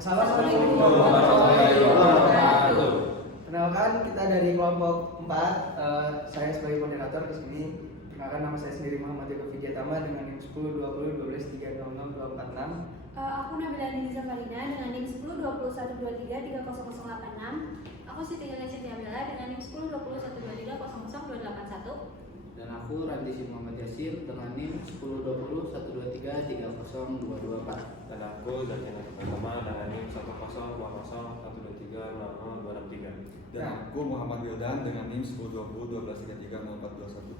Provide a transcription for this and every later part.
Assalamualaikum warahmatullahi wabarakatuh. Kenalkan, kita dari kelompok 4. Saya sebagai moderator di sini. Kenalkan, nama saya sendiri Muhammad Yaakob Widyatama dengan NIM 10 20 12 306 246. Aku Nabila Nisa Farina dengan NIM 10 20 123 30086. Aku Siti Ganesha Tiamela dengan NIM 10 20 123 00281. Dan aku Randisi Muhammad Yasir dengan NIM 10 20 123 30224. Dan aku Zakian Pertama dengan NIM 10 20 123 00 263. Dan aku Muhammad Wildan dengan NIM 10 20 12 33 0421.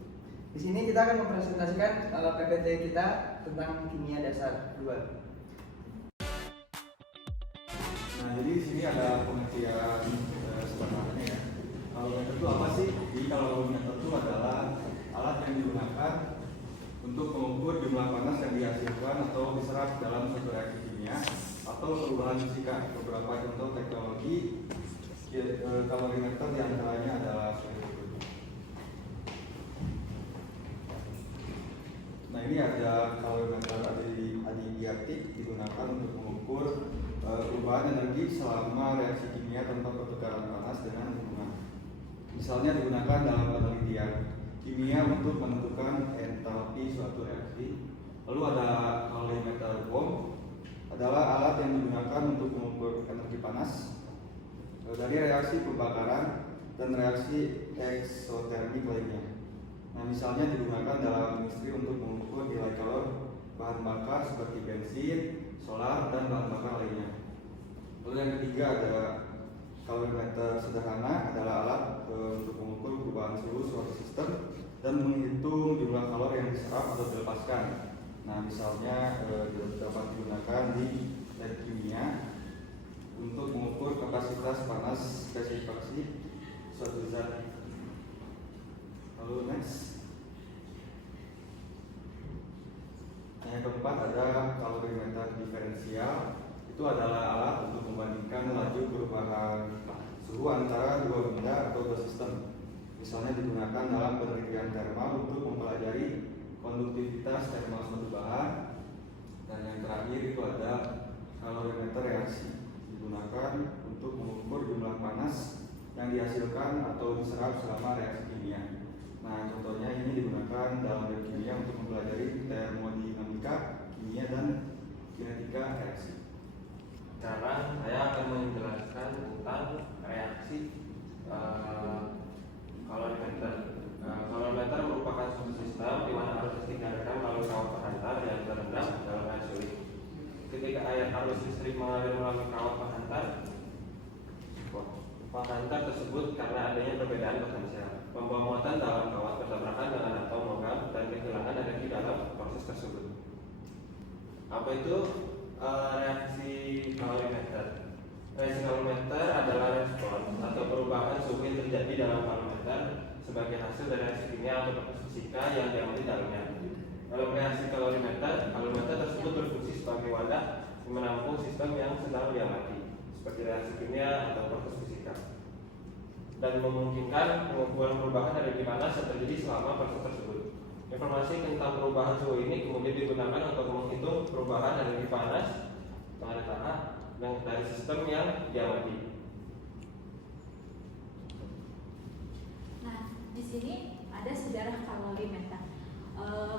Di sini kita akan mempresentasikan PPT kita tentang kimia dasar 2. Nah, jadi di sini ada pengertian sederhananya ya. Kalorimeter itu apa sih? Jadi kalorimeter itu adalah alat yang digunakan untuk mengukur jumlah panas yang dihasilkan atau diserap dalam suatu reaksi kimia atau perubahan fisika. Beberapa contoh teknologi kalorimeter diantaranya adalah nah, ini ada kalorimeter adiabatik digunakan untuk mengukur perubahan energi selama reaksi kimia tanpa pertukaran panas dengan lingkungan. Misalnya digunakan dalam penelitian kimia untuk menentukan entalpi suatu reaksi. Lalu ada kalorimeter bom, adalah alat yang digunakan untuk mengukur energi panas dari reaksi pembakaran dan reaksi eksotermik lainnya. Nah, misalnya digunakan dalam industri untuk mengukur nilai kalor bahan bakar seperti bensin, solar, dan bahan bakar lainnya. Lalu yang ketiga ada kalorimeter sederhana, adalah alat untuk mengukur perubahan suhu suatu sistem dan menghitung jumlah kalor yang diserap atau dilepaskan. Nah, misalnya dapat digunakan di lab kimia untuk mengukur kapasitas panas spesifikasi suatu zat. Lalu next. Yang keempat ada kalorimeter diferensial. Itu adalah alat untuk membandingkan laju perubahan suhu antara dua benda atau dua sistem. Misalnya digunakan dalam penelitian termal untuk mempelajari konduktivitas termal suatu bahan. Dan yang terakhir itu ada kalorimeter reaksi, digunakan untuk mengukur jumlah panas yang dihasilkan atau diserap selama reaksi kimia. Nah, contohnya ini digunakan dalam lab kimia untuk mempelajari termodinamika kimia dan kinetika reaksi. Sekarang saya akan menjelaskan tentang reaksi kalorimeter. Kalorimeter merupakan suatu sistem di mana arus listrik dialirkan melalui kawat penghantar yang terendam dalam air sulit. Ketika air arus listrik mengalir melalui kawat penghantar tersebut karena adanya perbedaan potensial, pembawa muatan dalam kawat bertabrakan dengan atom logam dan kehilangan energi dalam proses tersebut. Apa itu reaksi kalorimeter? Reaksi kalorimeter adalah respons atau perubahan suhu yang terjadi dalam kalorimeter sebagai hasil dari reaksi kimia atau proses fisika yang diamati dalamnya. Dalam reaksi kalorimeter tersebut berfungsi sebagai wadah yang menampung sistem yang sedang diamati, seperti reaksi kimia atau proses fisika, dan memungkinkan pengukuran perubahan energi panas yang terjadi selama proses tersebut. Informasi tentang perubahan suhu ini kemudian digunakan untuk menghitung perubahan energi panas dari sistem yang diamati. Nah, di sini ada sejarah kalorimeter.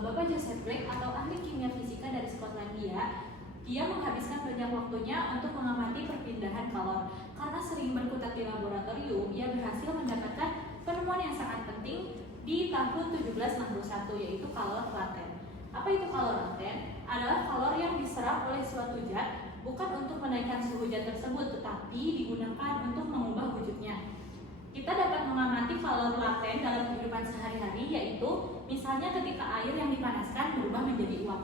Bapak Joseph Blake atau ahli kimia fisika dari Skotlandia, dia menghabiskan banyak waktunya untuk mengamati perpindahan kalor. Karena sering berkutat di laboratorium, ia berhasil mendapatkan penemuan yang sangat penting di tahun 1761, yaitu kalor laten. Apa itu kalor laten? Adalah kalor yang diserap oleh suatu zat bukan untuk menaikkan suhu zat tersebut, tetapi digunakan untuk mengubah wujudnya. Kita dapat mengamati kalor laten dalam kehidupan sehari-hari, yaitu misalnya ketika air yang dipanaskan berubah menjadi uap.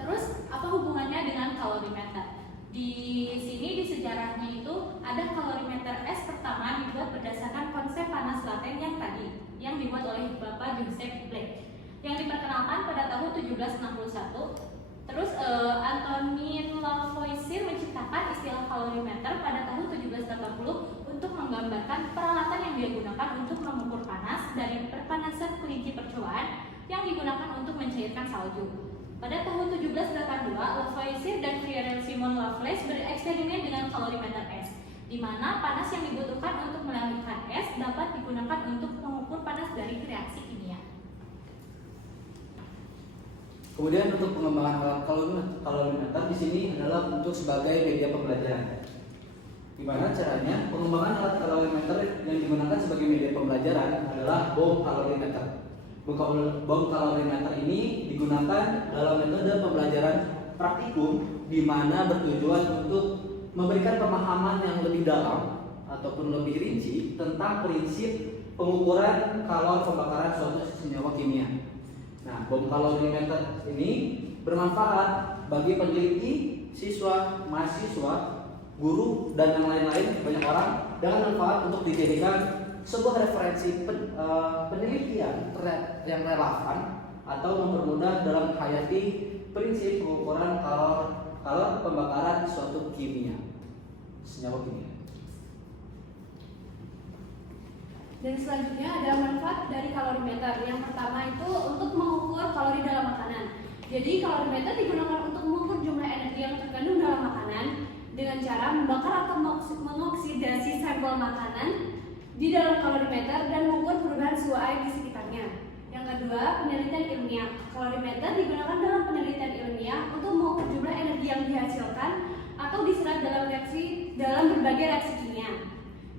Terus, apa hubungannya dengan kalorimeter? Di sini di sejarahnya itu ada kalorimeter S pertama dibuat berdasarkan konsep panas laten yang dibuat oleh Bapak Joseph Blake yang diperkenalkan pada tahun 1761. Terus Antonin Lavoisier menciptakan istilah kalorimeter pada tahun 1780 untuk menggambarkan peralatan yang dia gunakan untuk mengukur panas dari perpanasan kelinci percobaan yang digunakan untuk mencairkan salju. Pada tahun 1782, Lavoisier dan Pierre Simon Laplace bereksperimen dengan kalorimeter es, di mana panas yang dibutuhkan untuk melahirkan es dapat digunakan untuk mengukur panas dari reaksi kimia. Kemudian untuk pengembangan alat kalorimeter di sini adalah untuk sebagai media pembelajaran. Gimana caranya? Pengembangan alat kalorimeter yang digunakan sebagai media pembelajaran adalah bom kalorimeter. Bom kalorimeter ini digunakan dalam metode pembelajaran praktikum di mana bertujuan untuk memberikan pemahaman yang lebih dalam ataupun lebih rinci tentang prinsip pengukuran kalor pembakaran suatu senyawa kimia. Nah, bom kalorimeter ini bermanfaat bagi peneliti, siswa, mahasiswa, guru, dan yang lain-lain, banyak orang, dengan manfaat untuk dijadikan sebuah referensi penelitian yang relevan atau mempermudah dalam menghayati prinsip pengukuran kalor pembakaran suatu senyawa kimia. Dan selanjutnya ada manfaat dari kalorimeter. Yang pertama itu untuk mengukur kalori dalam makanan. Jadi kalorimeter digunakan untuk mengukur jumlah energi yang terkandung dalam makanan dengan cara membakar atau mengoksidasi sampel makanan di dalam kalorimeter dan mengukur perubahan suhu air di sekitarnya. Yang kedua, penelitian ilmiah. Kalorimeter digunakan dalam penelitian ilmiah untuk mengukur jumlah energi yang dihasilkan atau diserap dalam berbagai reaksi kimia,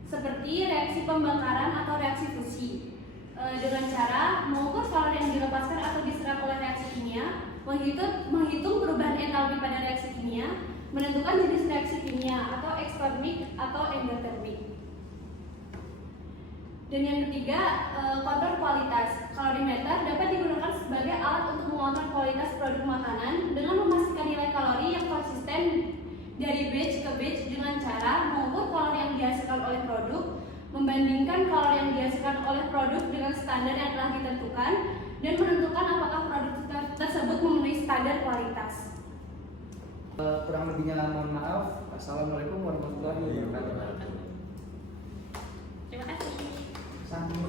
seperti reaksi pembakaran atau reaksi fusi, dengan cara mengukur kalori yang dilepaskan atau diserap oleh reaksi kimia, menghitung perubahan entalpi pada reaksi kimia, menentukan jenis reaksi kimia atau ekstermik atau endotermik. Dan yang ketiga, kontrol kualitas. Kalorimeter dapat digunakan sebagai alat untuk mengontrol kualitas produk makanan dengan memastikan nilai kalori yang konsisten dari batch ke batch dengan cara mengukur kalori yang dihasilkan oleh produk, membandingkan kalori yang dihasilkan oleh produk dengan standar yang telah ditentukan, dan menentukan apakah produk tersebut memenuhi standar kualitas. Kurang lebihnya mohon maaf. Assalamualaikum warahmatullahi wabarakatuh. Terima kasih. Sampai